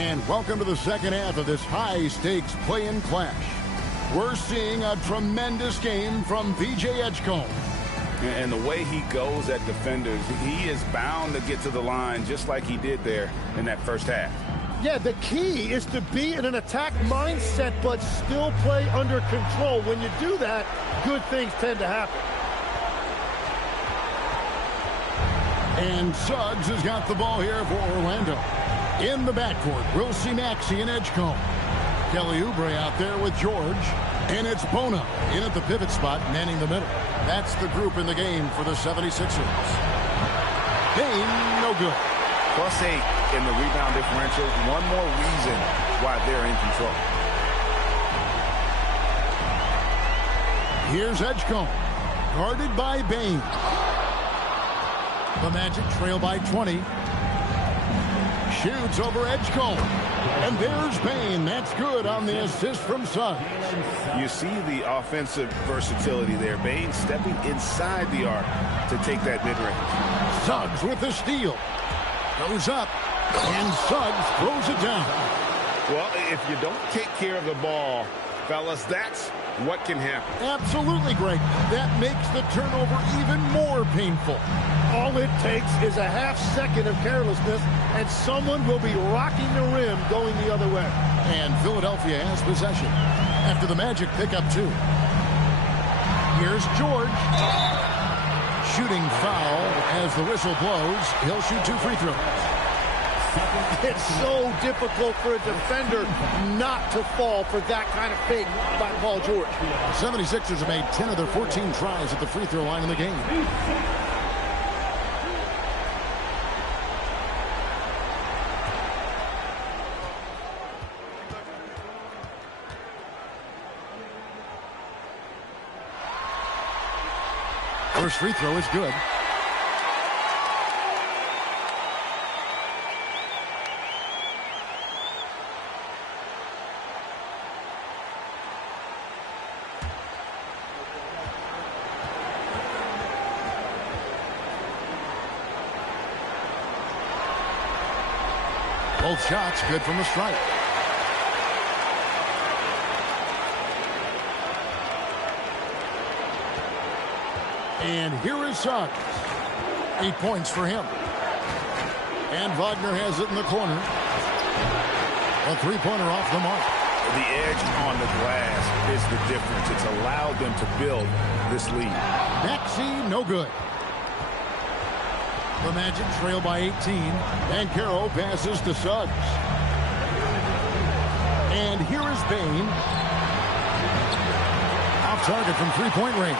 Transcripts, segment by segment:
And welcome to the second half of this high-stakes play-in clash. We're seeing a tremendous game from V.J. Edgecombe. And the way he goes at defenders, he is bound to get to the line just like he did there in that first half. Yeah, the key is to be in an attack mindset but still play under control. When you do that, good things tend to happen. And Suggs has got the ball here for Orlando. In the backcourt, we'll see Maxey and Edgecombe. Kelly Oubre out there with George. And it's Bona in at the pivot spot, manning the middle. That's the group in the game for the 76ers. Bane, no good. +8 in the rebound differential. One more reason why they're in control. Here's Edgecombe, guarded by Bane. The Magic trail by 20. Shoots over Edgecombe. And there's Bane. That's good on the assist from Suggs. You see the offensive versatility there. Bane stepping inside the arc to take that mid-range. Suggs with the steal. Goes up. And Suggs throws it down. Well, if you don't take care of the ball, fellas, that's what can happen. Absolutely, Greg. That makes the turnover even more painful. All it takes is a half second of carelessness, and someone will be rocking the rim going the other way. And Philadelphia has possession after the Magic pick up 2. Here's George. Shooting foul as the whistle blows. He'll shoot 2 free throws. It's so difficult for a defender not to fall for that kind of fake by Paul George. The 76ers have made 10 of their 14 tries at the free throw line in the game. First free throw is good. Both shots good from the stripe. And here is Suggs. 8 points for him. And Wagner has it in the corner. A three-pointer off the mark. The edge on the glass is the difference. It's allowed them to build this lead. Maxey, no good. The Magic trail by 18. And Carroll passes to Suggs. And here is Bane. Off target from three-point range.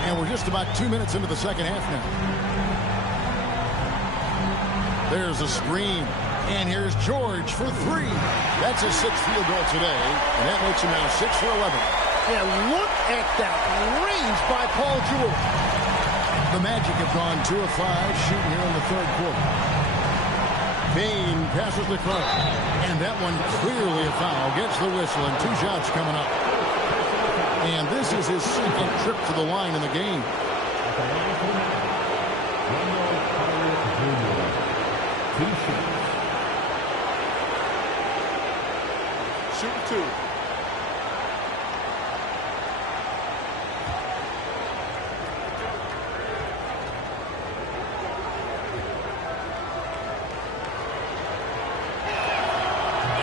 And we're just about 2 minutes into the second half now. There's a screen. And here's George for 3. That's his 6th field goal today. And that makes him now 6 for 11. Yeah, look at that range by Paul George. The Magic have gone 2 of 5 shooting here in the third quarter. Bane passes to Clark. And that one clearly a foul. Gets the whistle and 2 shots coming up. And this is his second trip to the line in the game. Shooting 2.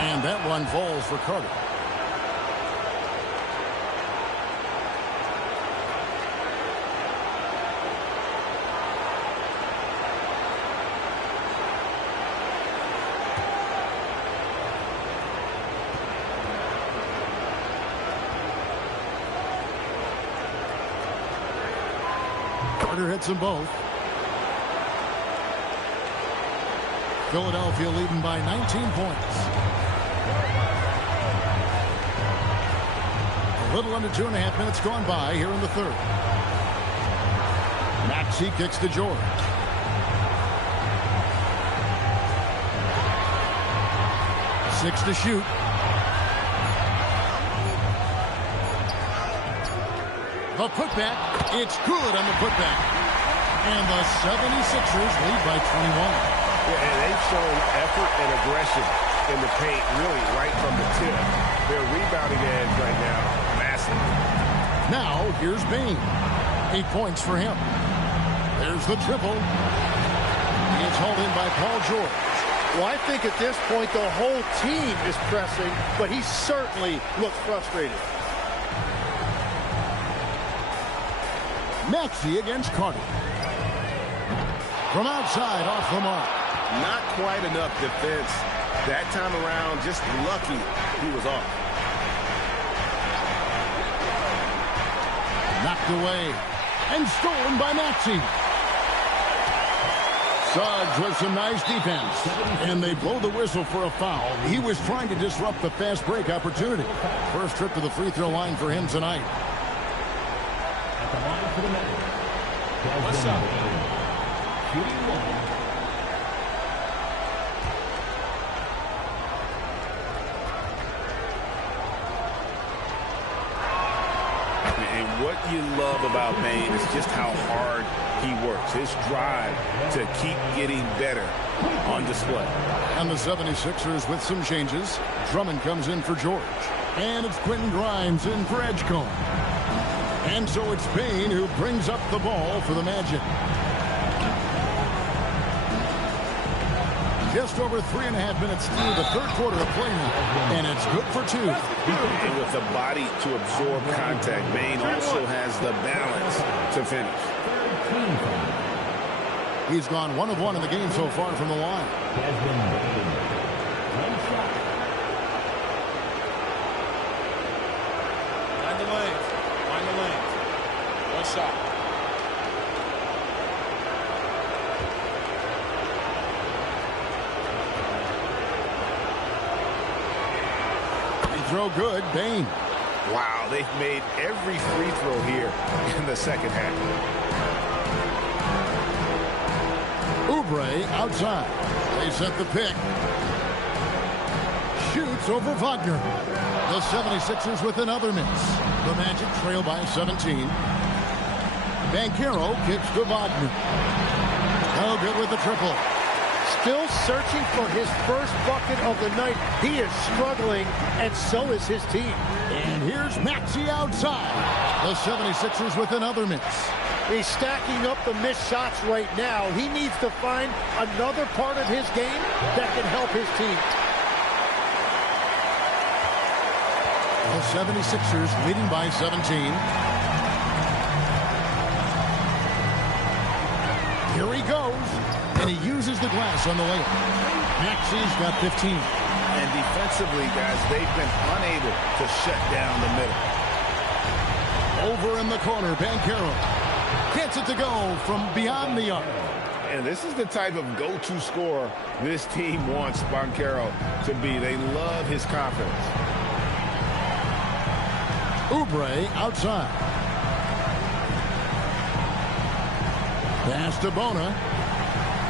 And that one falls for Carter. Carter hits them both. Philadelphia leading by 19 points. A little under 2.5 minutes gone by here in the third. Maxey kicks to George. Six to shoot. The putback. It's good on the putback. And the 76ers lead by 21. Yeah, and they've shown effort and aggression in the paint, really right from the tip. Their rebounding edge right now, massive. Now, here's Bane. 8 points for him. There's the triple. It's hauled in by Paul George. Well, I think at this point the whole team is pressing, but he certainly looks frustrated. Maxey against Carter. From outside, off the mark. Not quite enough defense. That time around, just lucky he was off. Knocked away and stolen by Maxey. Suggs with some nice defense. And they blow the whistle for a foul. He was trying to disrupt the fast break opportunity. First trip to the free throw line for him tonight. At the line for the net. What's up? Shooting one. And what you love about Bane is just how hard he works. His drive to keep getting better on display. And the 76ers with some changes. Drummond comes in for George. And it's Quentin Grimes in for Edgecombe. And so it's Bane who brings up the ball for the Magic. Just over 3.5 minutes through the third quarter of play now. And it's good for 2. And with the body to absorb contact, Bane also has the balance to finish. He's gone 1 of 1 in the game so far from the line. Find the lane. Find the lane. One shot. Free throw good. Bane. Wow, they've made every free throw here in the second half. Oubre outside. They set the pick. Shoots over Wagner. The 76ers with another miss. The Magic trail by 17. Banchero kicks to Wagner. Oh, good with the triple. Still searching for his first bucket of the night. He is struggling, and so is his team. And here's Maxey outside. The 76ers with another miss. He's stacking up the missed shots right now. He needs to find another part of his game that can help his team. The 76ers leading by 17. Here he goes. And he uses the glass on the layup. Maxey's got 15. And defensively, guys, they've been unable to shut down the middle. Over in the corner, Banchero gets it to go from beyond the arc. And this is the type of go-to scorer this team wants Banchero to be. They love his confidence. Oubre outside. Pass to Bona.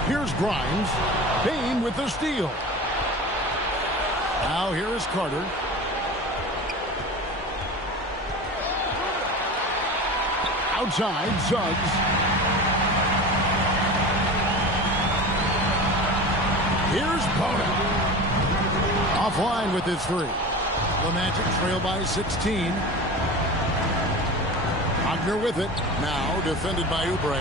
Here's Grimes. Bane with the steal. Now here is Carter. Outside, Suggs. Here's Bona. Offline with his 3. The Magic trail by 16. Wagner with it. Now defended by Oubre.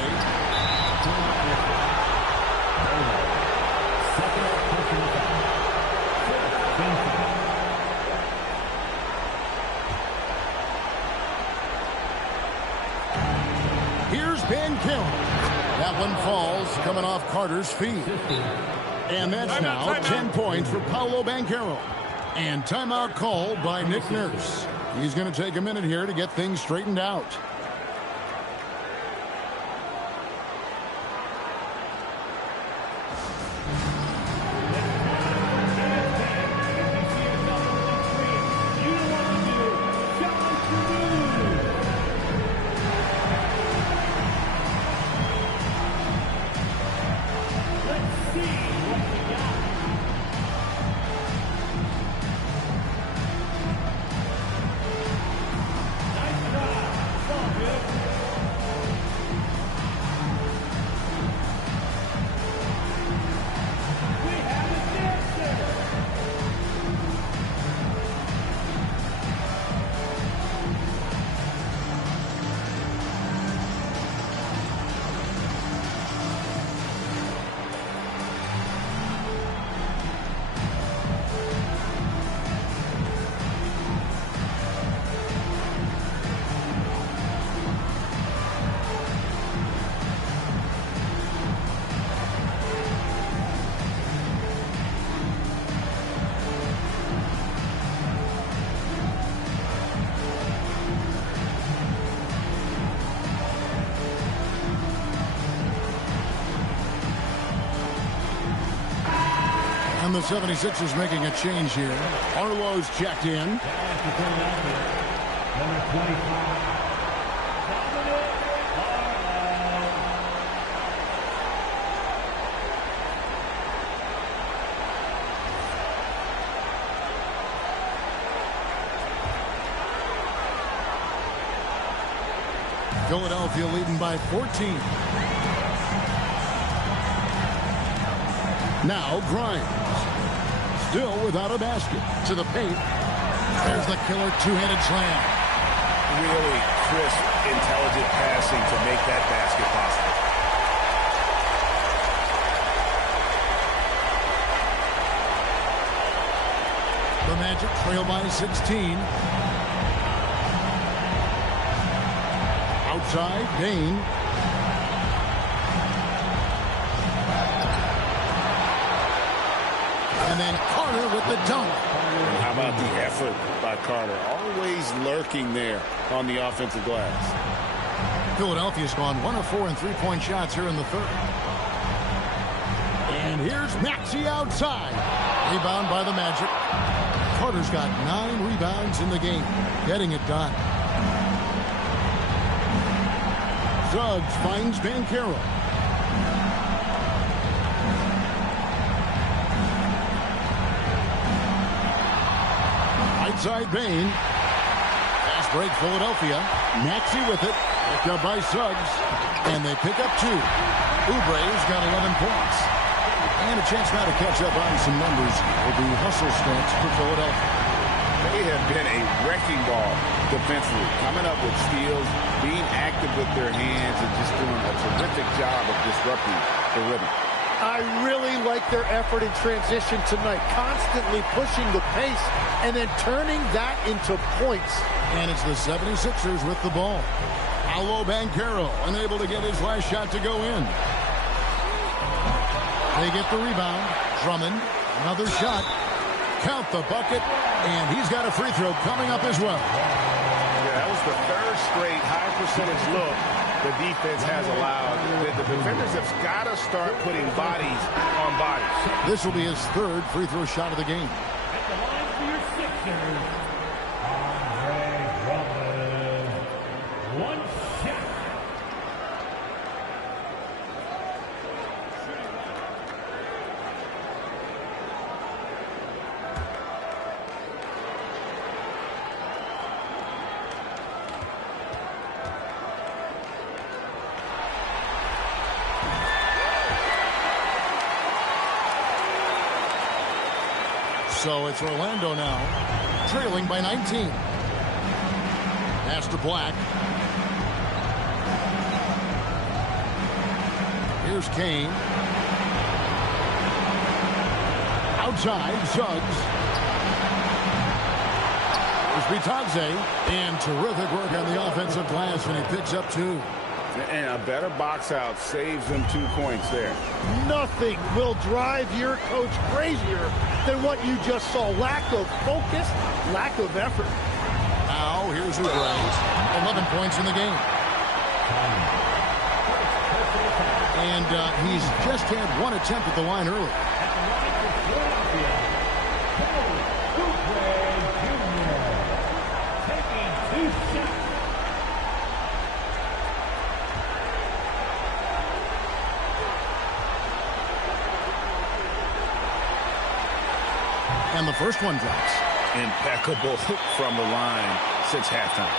Here's Banchero. That one falls coming off Carter's feet. And that's now 10 points for Paolo Banchero. And timeout called by Nick Nurse. He's going to take a minute here to get things straightened out. the 76ers making a change here. Arlo's checked in. Number 25. Philadelphia leading by 14. Now Grimes. Still without a basket. To the paint. There's the killer two-handed slam. Really crisp, intelligent passing to make that basket possible. The Magic trail by 16. Outside, Dane. And then Carter with the dunk. And how about the effort by Carter? Always lurking there on the offensive glass. Philadelphia's gone 1 of 4 in three-point shots here in the third. And here's Maxey outside. Rebound by the Magic. Carter's got 9 rebounds in the game. Getting it done. Suggs finds Banchero. Right side Bane. Fast break Philadelphia. Maxey with it. Picked up by Suggs. And they pick up 2. Oubre's got 11 points. And a chance now to catch up on some numbers will be hustle stats for Philadelphia. They have been a wrecking ball defensively, coming up with steals, being active with their hands, and just doing a terrific job of disrupting the rhythm. I really like their effort in transition tonight, constantly pushing the pace and then turning that into points. And it's the 76ers with the ball. Paolo Banchero unable to get his last shot to go in. They get the rebound. Drummond, another shot. Count the bucket, and he's got a free throw coming up as well. Yeah, that was the third straight high percentage look the defense has allowed. The defenders have got to start putting bodies on bodies. This will be his third free throw shot of the game. At the line for your Sixers, Andre Drummond. One shot. So it's Orlando now, trailing by 19. Pass to Black. Here's Kane. Outside, Suggs. Here's Bitadze. And terrific work on the offensive glass, and he picks up 2. And a better box out saves them 2 points there. Nothing will drive your coach crazier than what you just saw. Lack of focus, lack of effort. Now, here's Oubre. 11 points in the game. And he's just had 1 attempt at the line early. Taking 2 shots. And the first one drops. Impeccable from the line since halftime.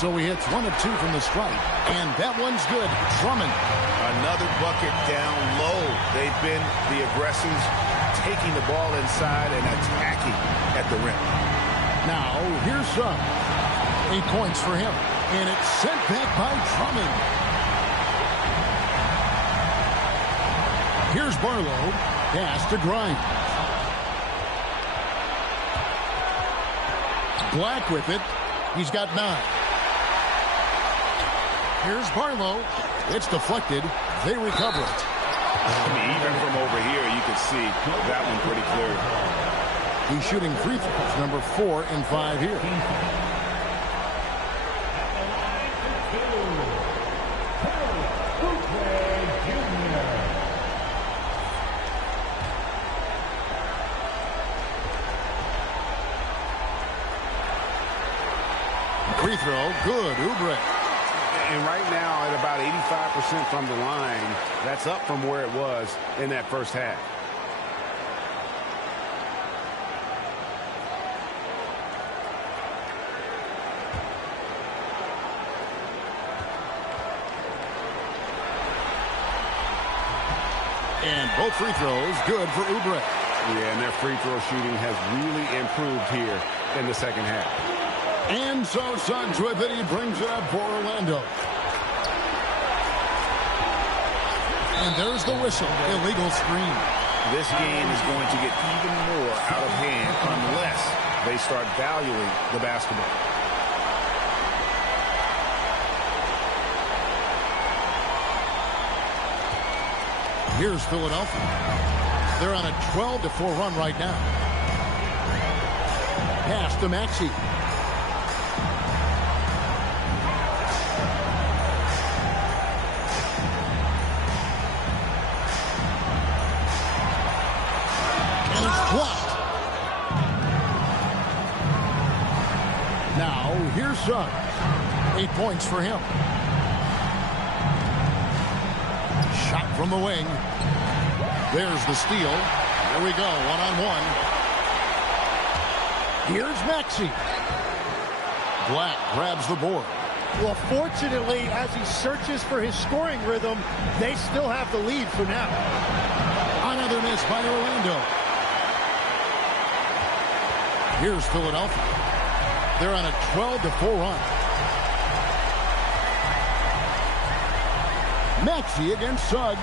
So he hits 1 of 2 from the stripe. And that one's good. Drummond. Another bucket down low. They've been the aggressors, taking the ball inside and attacking at the rim. Now, here's Suggs. 8 points for him. And it's sent back by Drummond. Here's Barlow. Pass to Grimes. Black with it. He's got 9. Here's Barlow. It's deflected. They recover it. Even from over here, you can see that one pretty clear. He's shooting free throws, number 4 in 5 here. Free throw, good, Oubre. And right now at about 85% from the line, that's up from where it was in that first half. And both free throws good for Oubre. Yeah, and their free throw shooting has really improved here in the second half. And so Suggs with it. He brings it up for Orlando. And there's the whistle. Illegal screen. This game is going to get even more out of hand unless they start valuing the basketball. Here's Philadelphia. They're on a 12-4 run right now. Pass to Maxey. And it's blocked. Now, here's Suggs. 8 points for him. Shot from the wing. There's the steal. Here we go, one-on-one. Here's Maxey. Black grabs the board. Well, fortunately, as he searches for his scoring rhythm, they still have the lead for now. Another miss by Orlando. Here's Philadelphia. They're on a 12-4 run. Maxey against Suggs.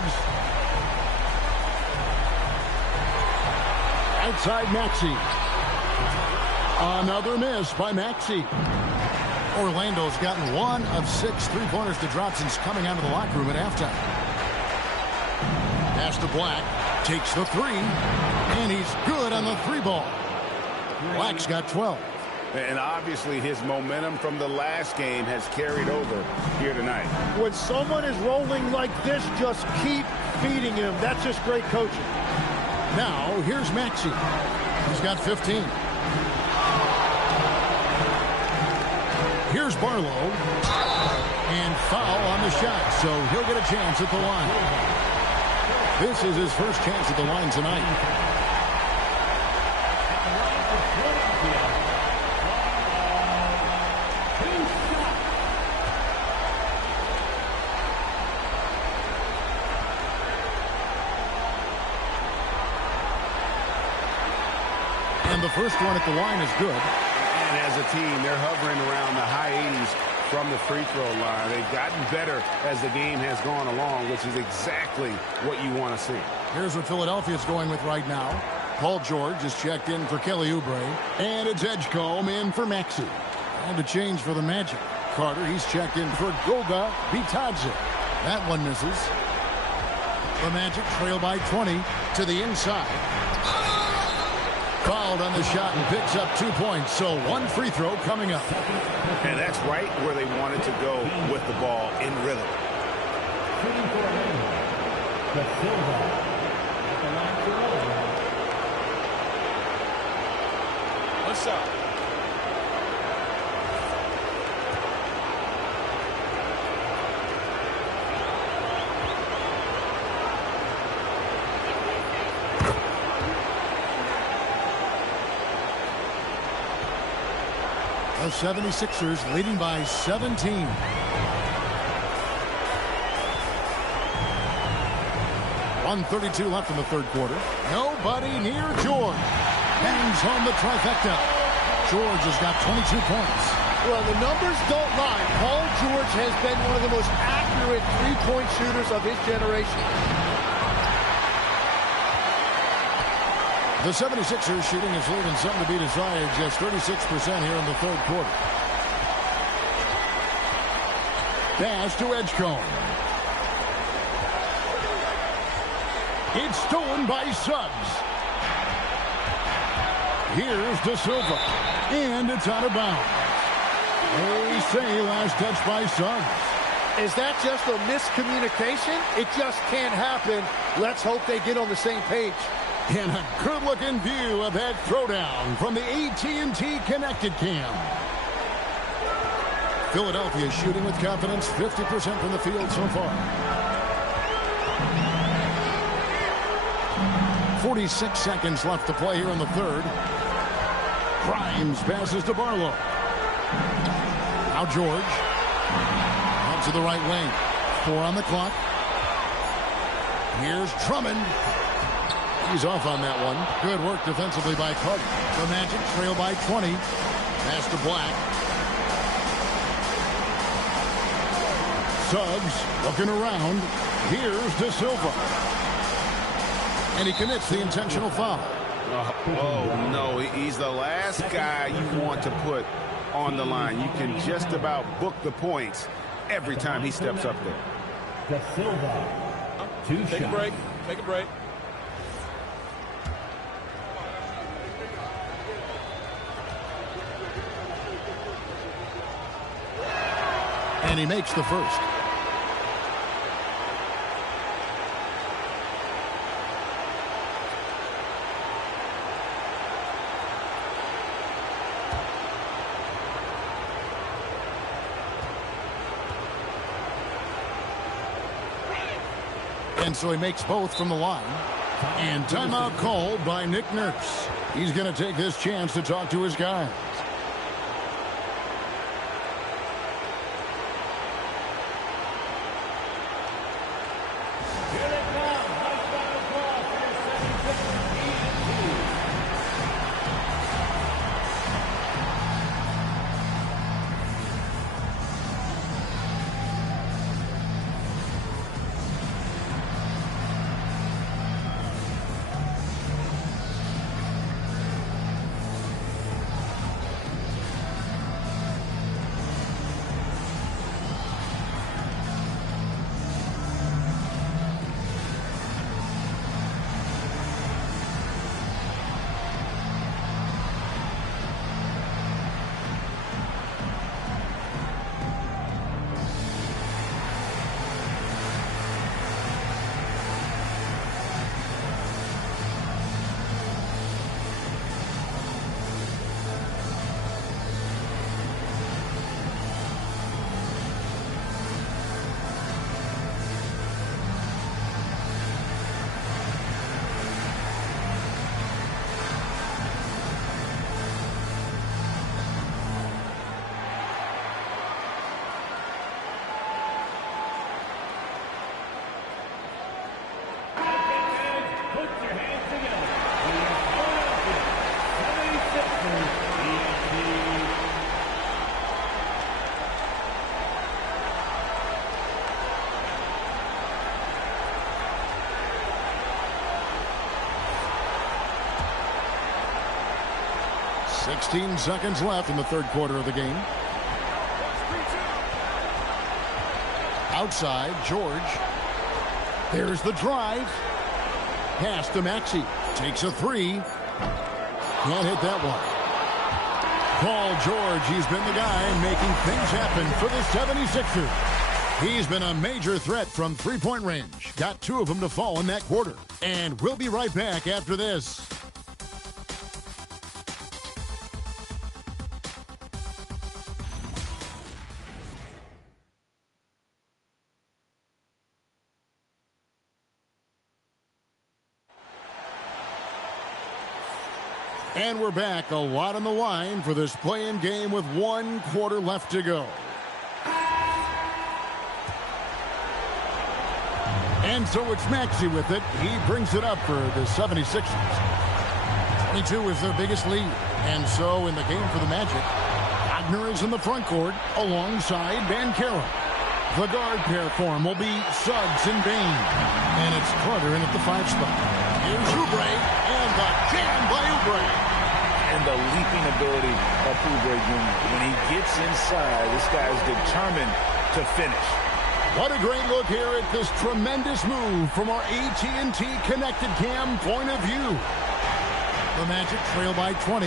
Outside Maxey. Another miss by Maxey. Orlando's gotten 1 of 6 three-pointers to drop since coming out of the locker room at halftime. Pass to Black. Takes the 3. And he's good on the 3 ball. Black's got 12. And obviously his momentum from the last game has carried over here tonight. When someone is rolling like this, just keep feeding him. That's just great coaching. Now, here's Maxey. He's got 15. Here's Barlow. And foul on the shot, so he'll get a chance at the line. This is his first chance at the line tonight. And the first one at the line is good. And as a team, they're hovering around the high 80s from the free throw line. They've gotten better as the game has gone along, which is exactly what you want to see. Here's what Philadelphia's going with right now. Paul George is checked in for Kelly Oubre. And it's Edgecombe in for Maxey. And a change for the Magic. Carter, he's checked in for Goga Bitadze. That one misses. The Magic trail by 20 to the inside. Fouled on the shot and picks up 2 points. So 1 free throw coming up. And that's right where they wanted to go with the ball in rhythm. What's up? The 76ers leading by 17. 1:32 left in the third quarter. Nobody near George. Bangs home the trifecta. George has got 22 points. Well, the numbers don't lie. Paul George has been one of the most accurate three-point shooters of his generation. The 76ers shooting is leaving something to be desired. Just 36% here in the third quarter. Pass to Edgecombe. It's stolen by Suggs. Here's De Silva. And it's out of bounds. They say last touch by Suggs. Is that just a miscommunication? It just can't happen. Let's hope they get on the same page. And a good-looking view of that throwdown from the AT&T Connected Cam. Philadelphia shooting with confidence, 50% from the field so far. 46 seconds left to play here in the third. Grimes passes to Barlow. Now George. Out to the right wing. 4 on the clock. Here's Drummond. He's off on that one. Good work defensively by Carter. The Magic trail by 20. Pass to Black. Suggs looking around. Here's De Silva. And he commits the intentional foul. Oh, no. He's the last guy you want to put on the line. You can just about book the points every time he steps up there. De Silva. Take a break. Take a break. And he makes the first. And so he makes both from the line. And timeout called by Nick Nurse. He's going to take this chance to talk to his guys. .16 seconds left in the third quarter of the game. Outside, George. There's the drive. Pass to Maxey. Takes a three. Can't hit that one. Paul George, he's been the guy making things happen for the 76ers. He's been a major threat from three-point range. Got 2 of them to fall in that quarter. And we'll be right back after this. And we're back. A lot on the line for this play-in game with 1 quarter left to go. And so it's Maxey with it. He brings it up for the 76ers. 22 is their biggest lead. And so in the game for the Magic, Wagner is in the front court alongside Banchero. The guard pair for him will be Suggs and Bane. And it's Carter in at the 5 spot. Here's Oubre, and the jam by Oubre. And the leaping ability of Oubre Jr. When he gets inside, this guy is determined to finish. What a great look here at this tremendous move from our AT&T Connected Cam point of view. The Magic trail by 20.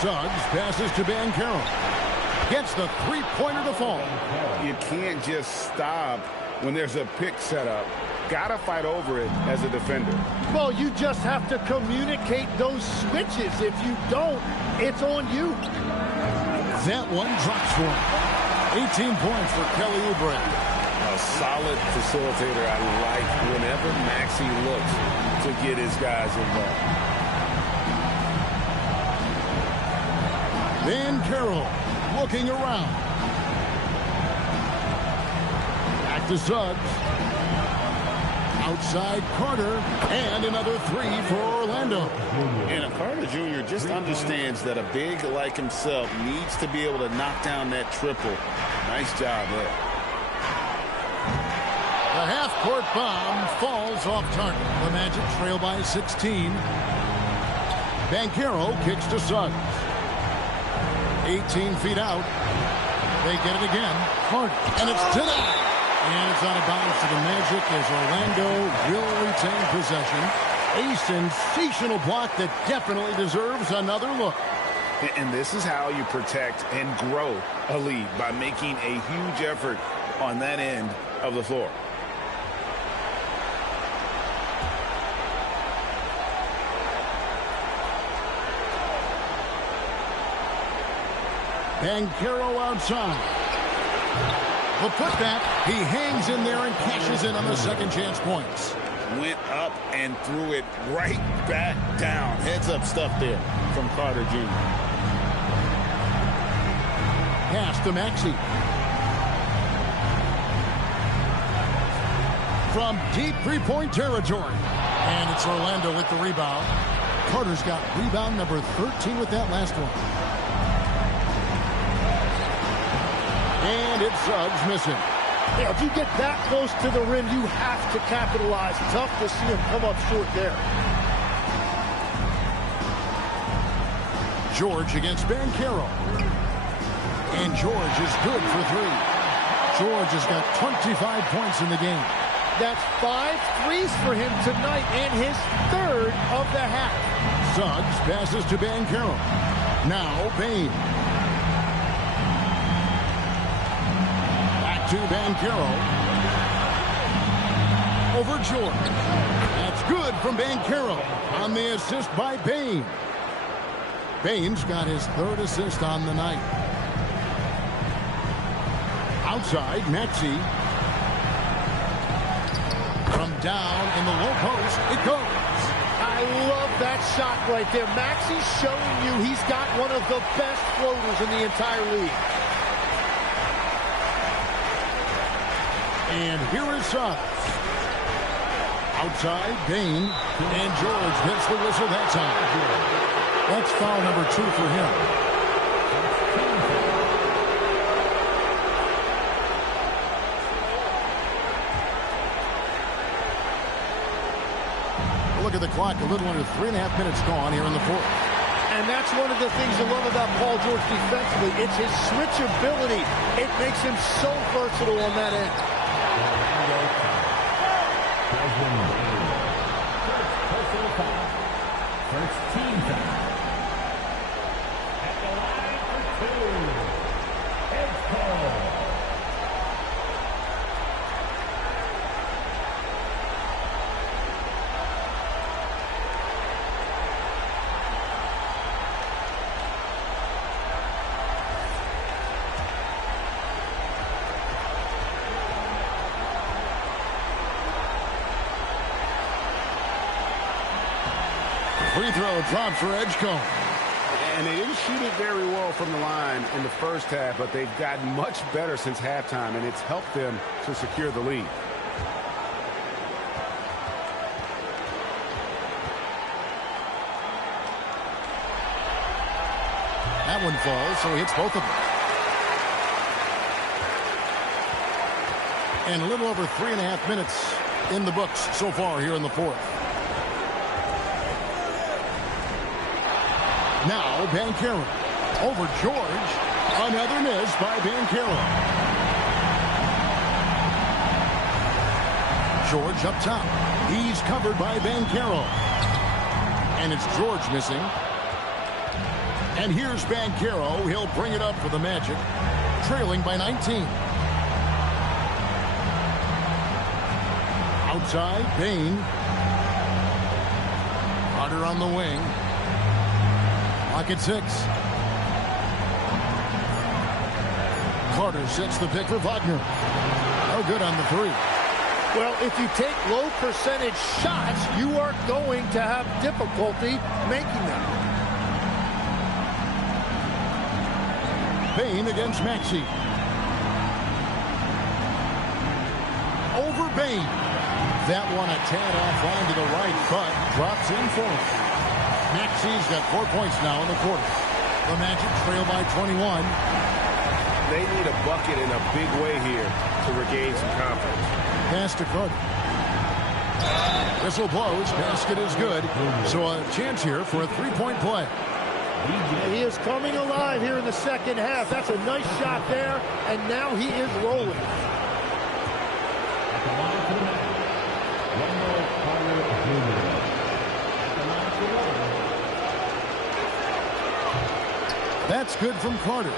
Suggs passes to Banchero. Gets the three-pointer to fall. You can't just stop when there's a pick set up. Gotta fight over it as a defender. Well, you just have to communicate those switches. If you don't, it's on you. That one drops for him. 18 points for Kelly Oubre. A solid facilitator. I like whenever Maxey looks to get his guys involved. Banchero looking around. Back to Suggs. Outside Carter, and another three for Orlando. And Carter Jr. just understands that a big like himself needs to be able to knock down that triple. Nice job there. The half-court bomb falls off target. The Magic trail by 16. Banchero kicks to Suggs. 18 feet out. They get it again. Carter, and it's denied. And it's out of bounds to the Magic as Orlando will retain possession. A sensational block that definitely deserves another look. And this is how you protect and grow a lead, by making a huge effort on that end of the floor. Banchero outside. The putback, he hangs in there and cashes in on the second chance points. Went up and threw it right back down. Heads up stuff there from Carter Jr. Pass to Maxey. From deep three-point territory. And it's Orlando with the rebound. Carter's got rebound number 13 with that last one. And it's Suggs missing. Yeah, if you get that close to the rim, you have to capitalize. Tough to see him come up short there. George against Banchero. And George is good for three. George has got 25 points in the game. That's 5 threes for him tonight and his third of the half. Suggs passes to Banchero. Now Bane. To Banchero. Over George. That's good from Banchero on the assist by Bane. Bane's got his third assist on the night. Outside, Maxey. From down in the low post, it goes. I love that shot right there. Maxey's showing you he's got one of the best floaters in the entire league. And here is Suggs. Outside, Bane. And George hits the whistle that time. That's foul number 2 for him. Look at the clock. A little under 3.5 minutes gone here in the fourth. And that's one of the things I love about Paul George defensively. It's his switchability. It makes him so versatile on that end. First team foul. At the line for 2. Edge call. Free throw drops for Edgecombe. And they didn't shoot it very well from the line in the first half, but they've gotten much better since halftime, and it's helped them to secure the lead. That one falls, so he hits both of them. And a little over 3.5 minutes in the books so far here in the fourth. Now Banchero over George. Another miss by Banchero. George up top. He's covered by Banchero. And it's George missing. And here's Banchero. He'll bring it up for the Magic, trailing by 19. Outside, Bane. Carter on the wing. Clock at 6. Carter sets the pick for Wagner. No good on the 3. Well, if you take low percentage shots, you are going to have difficulty making them. Bane against Maxey. Over Bane. That one a tad offline to the right, but drops in for him. Maxey's got 4 points now in the quarter. The Magic trail by 21. They need a bucket in a big way here to regain some confidence. Pass to Carter. Whistle blows. Basket is good. So a chance here for a three-point play. He is coming alive here in the second half. That's a nice shot there, and now he is rolling. That's good from Carter.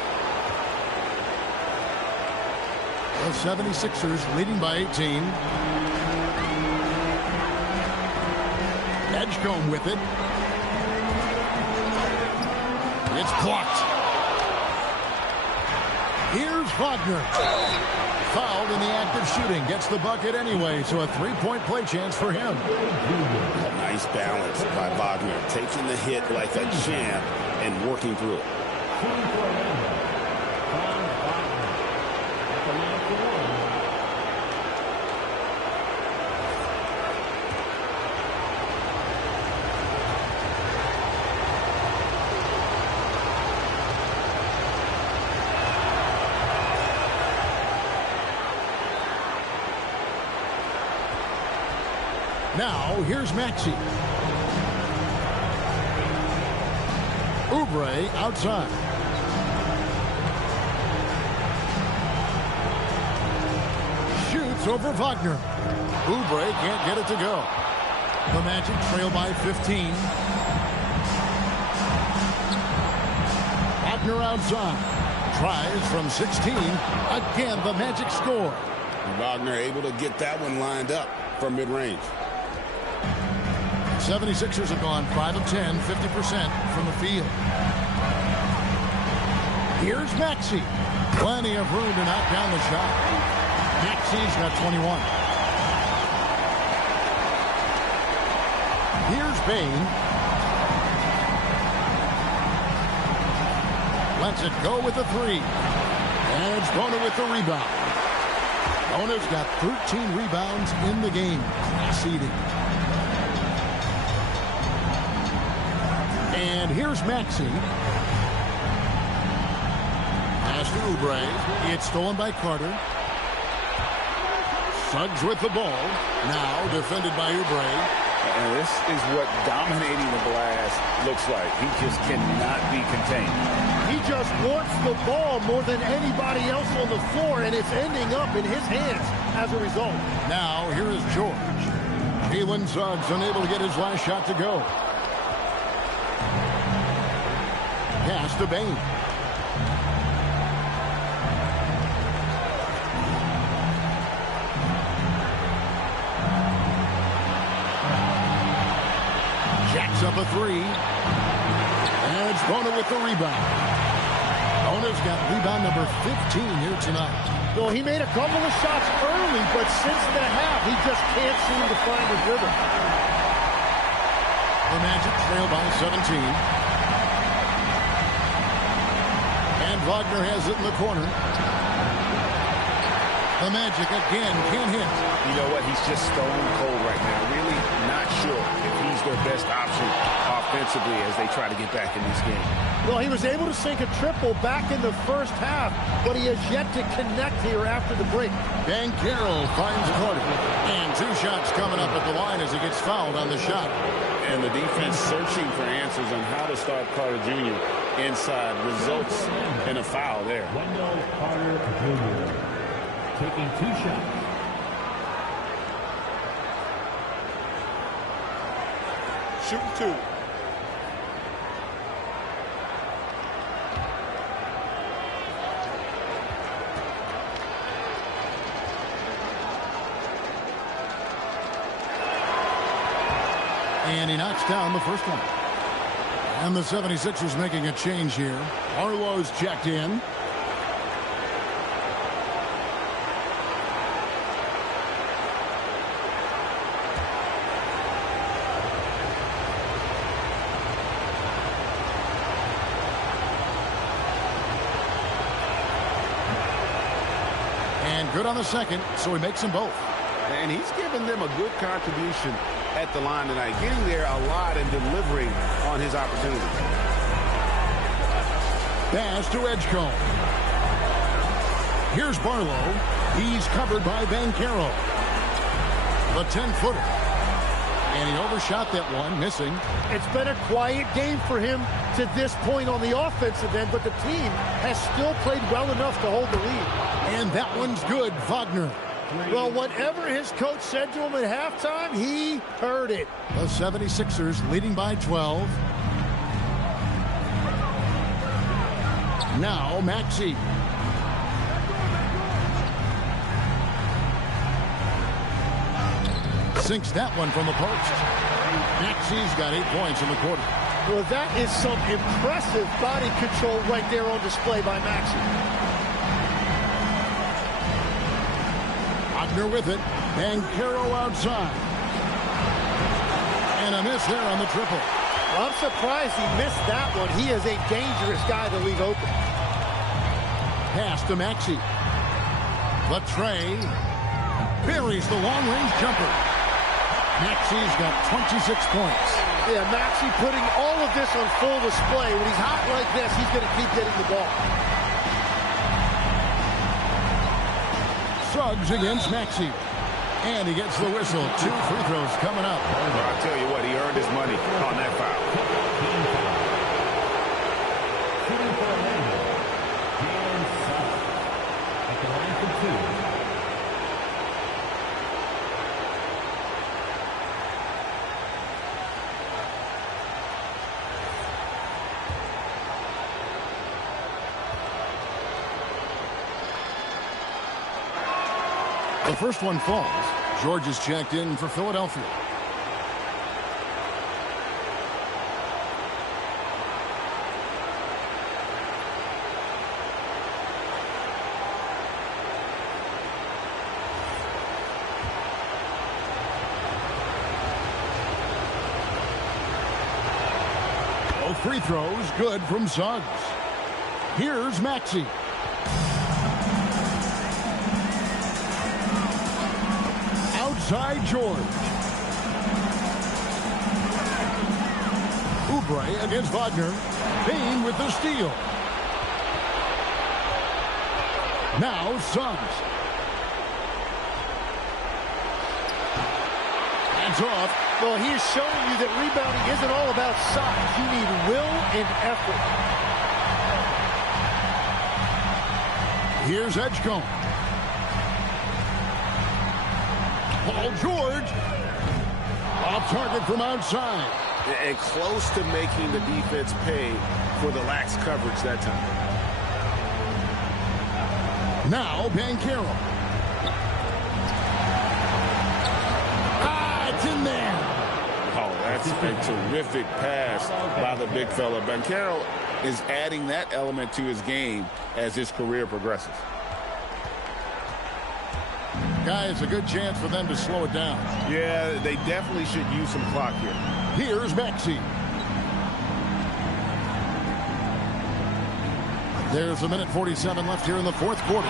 The 76ers leading by 18. Edgecombe with it. It's blocked. Here's Wagner. Fouled in the act of shooting. Gets the bucket anyway, so a three-point play chance for him. Nice balance by Wagner, taking the hit like a champ and working through it. Now, here's Maxey. Oubre outside. Shoots over Wagner. Oubre can't get it to go. The Magic trail by 15. Wagner outside. Tries from 16. Again, the Magic score. Wagner able to get that one lined up from mid-range. 76ers have gone 5 of 10, 50% from the field. Here's Maxey. Plenty of room to knock down the shot. Maxey's got 21. Here's Bane. Lets it go with the 3. And it's Bona with the rebound. Bona's got 13 rebounds in the game. Exceeding. And here's Maxey. Pass to Oubre. It's stolen by Carter. Suggs with the ball. Now defended by Oubre. And this is what dominating the glass looks like. He just cannot be contained. He just wants the ball more than anybody else on the floor, and it's ending up in his hands as a result. Now here is George. Jalen Suggs unable to get his last shot to go. Pass to Bane. Jacks up a 3. And it's Bona with the rebound. Bona's got rebound number 15 here tonight. Well, he made a couple of shots early, but since the half, he just can't seem to find his rhythm. The Magic trail by 17. Wagner has it in the corner. The Magic again can't hit. You know what? He's just stone cold right now. Really not sure if he's their best option offensively as they try to get back in this game. Well, he was able to sink a triple back in the first half, but he has yet to connect here after the break. Banchero finds Carter. And 2 shots coming up at the line as he gets fouled on the shot. And the defense searching for answers on how to stop Carter Jr. inside results in a foul there. Wendell Carter Jr. taking 2 shots. Shooting 2. And he knocks down the first one. And the 76ers making a change here. Arlo's checked in. And good on the second, so he makes them both. And he's given them a good contribution at the line tonight, getting there a lot and delivering on his opportunities. Pass to Edgecombe. Here's Barlow. He's covered by Banchero. The 10-footer. And he overshot that one, missing. It's been a quiet game for him to this point on the offensive end, but the team has still played well enough to hold the lead. And that one's good, Wagner. Well, whatever his coach said to him at halftime, he heard it. The 76ers leading by 12. Now Maxey. Sinks that one from the post. Maxey's got 8 points in the quarter. Well, that is some impressive body control right there on display by Maxey. Wagner with it. Banchero outside. And a miss there on the triple. Well, I'm surprised he missed that one. He is a dangerous guy to leave open. Pass to Maxey. The tray. Buries the long-range jumper. Maxey's got 26 points. Yeah, Maxey putting all of this on full display. When he's hot like this, he's going to keep getting the ball. Suggs against Maxey. And he gets the whistle. 2 free throws coming up. Well, I'll tell you what, he earned his money on that foul. Shooting for Orlando, Jalen Suggs. At the line for 2. The first one falls. George is checked in for Philadelphia. Both free throws good from Suggs. Here's Maxey. Outside George. Oubre against Wagner. Payne with the steal. Now Suggs. Hands off. Well, he is showing you that rebounding isn't all about size. You need will and effort. Here's Edgecombe. Paul George. Off target from outside. And close to making the defense pay for the lax coverage that time. Now Banchero. It's in there. Oh, that's a terrific pass by the big fella. Banchero is adding that element to his game as his career progresses. Guys, a good chance for them to slow it down. Yeah, they definitely should use some clock here. Here's Maxey. There's a minute 47 left here in the fourth quarter.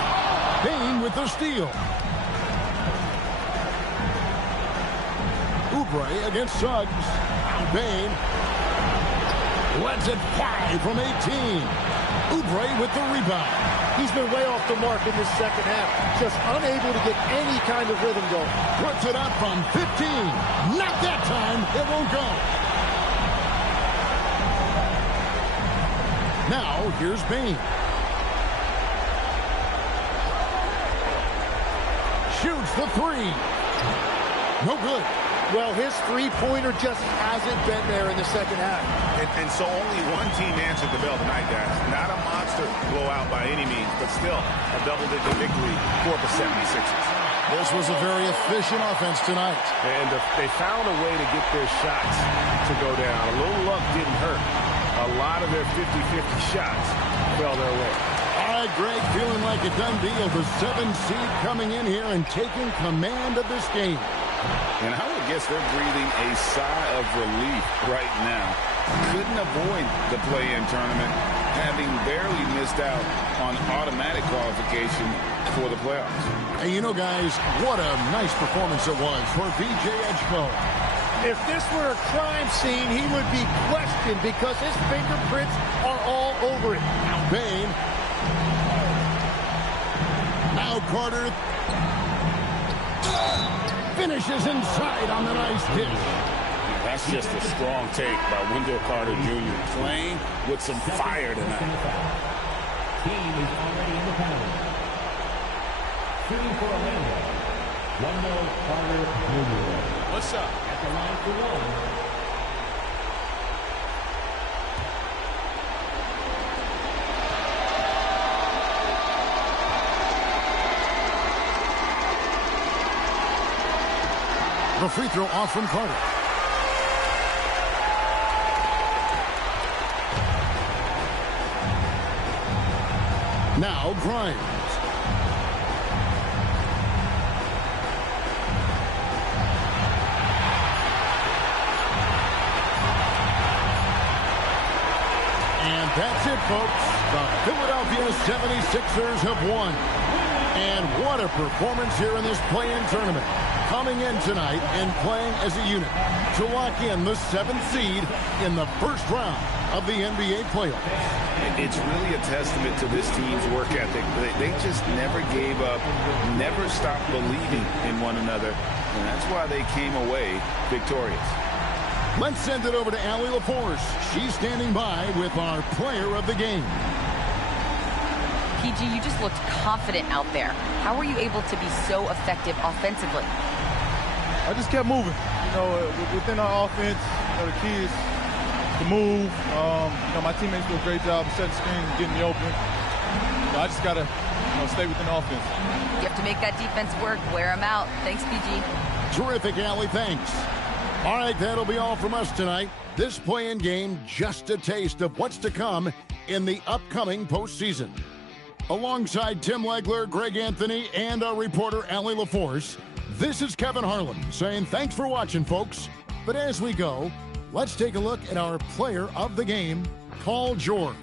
Payne with the steal. Oubre against Suggs. Payne lets it fly from 18. Oubre with the rebound. He's been way off the mark in this second half. Just unable to get any kind of rhythm going. Puts it up from 15. Not that time. It won't go. Now, here's Bane. Shoots the three. No good. Well, his three-pointer just hasn't been there in the second half. And so only one team answered the bell tonight, guys. Not a monster blowout by any means, but still a double-digit victory for the 76ers. This was a very efficient offense tonight. And they found a way to get their shots to go down. A little luck didn't hurt. A lot of their 50-50 shots fell their way. All right, Greg, feeling like a done deal. The 7th seed coming in here and taking command of this game. And I would guess they're breathing a sigh of relief right now. Couldn't avoid the play-in tournament, having barely missed out on automatic qualification for the playoffs. Hey, you know, guys, what a nice performance it was for VJ Edgecombe. If this were a crime scene, he would be questioned because his fingerprints are all over it. Bane. Now Carter. Finishes inside on the nice kick. That's just a strong take by Wendell Carter Jr. playing with some fire tonight. Team is already in the penalty. Shooting for Orlando, Wendell Carter Jr. What's up? At the line for one. The free throw off from Carter. Now Grimes. And that's it, folks. The Philadelphia 76ers have won. And what a performance here in this play-in tournament. Coming in tonight and playing as a unit to lock in the 7th seed in the first round of the NBA playoffs. It's really a testament to this team's work ethic. They just never gave up, never stopped believing in one another, and that's why they came away victorious. Let's send it over to Allie LaForce. She's standing by with our player of the game. PG, you just looked confident out there. How were you able to be so effective offensively? I just kept moving. You know, within our offense, the key is to move. My teammates do a great job of setting screens and getting me open. So I just got to stay within the offense. You have to make that defense work. Wear them out. Thanks, PG. Terrific, Allie. Thanks. All right, that'll be all from us tonight. This play-in game, just a taste of what's to come in the upcoming postseason. Alongside Tim Legler, Greg Anthony, and our reporter, Allie LaForce, this is Kevin Harlan saying thanks for watching, folks. But as we go, let's take a look at our player of the game, Paul George.